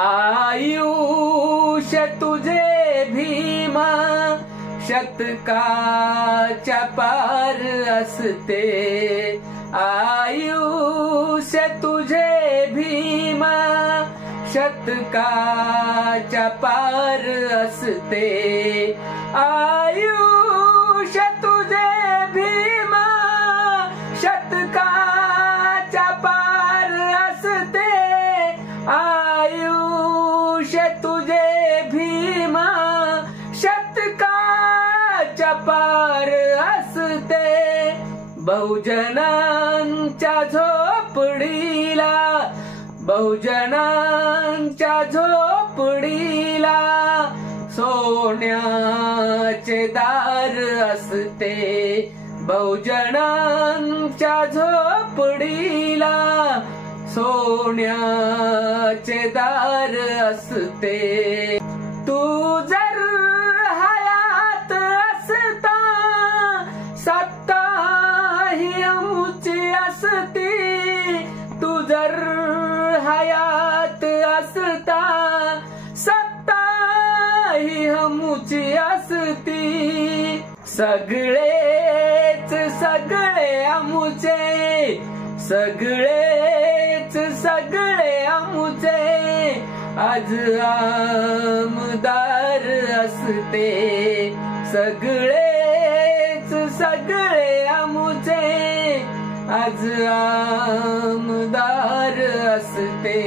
आयुष्य तुझे भीमा शतकाच्या पार असते, आयुष्य तुझे भीमा शतकाच्या पार असते, आयुष्य तुझे भीमा शतकाच्या पार असते, आयुष्य तुझे भीमा शतकाच्या पार असते. बहुजनांच्या झोपडीला, बहुजनांच्या झोपडीला सोन्याचे दार असते, बहुजनांच्या झोपडीला सोन्याचे दार असते. तू जर हयात असता सत्ता ही अमुची असती, तू जर हयात असता सत्ता ही अमुची असती. सगळेच सगळे अमुचे, सगळेच सगळे अमुचे आज आमदार असते, सगळेच सगळे अमुचे आज आमदार असते.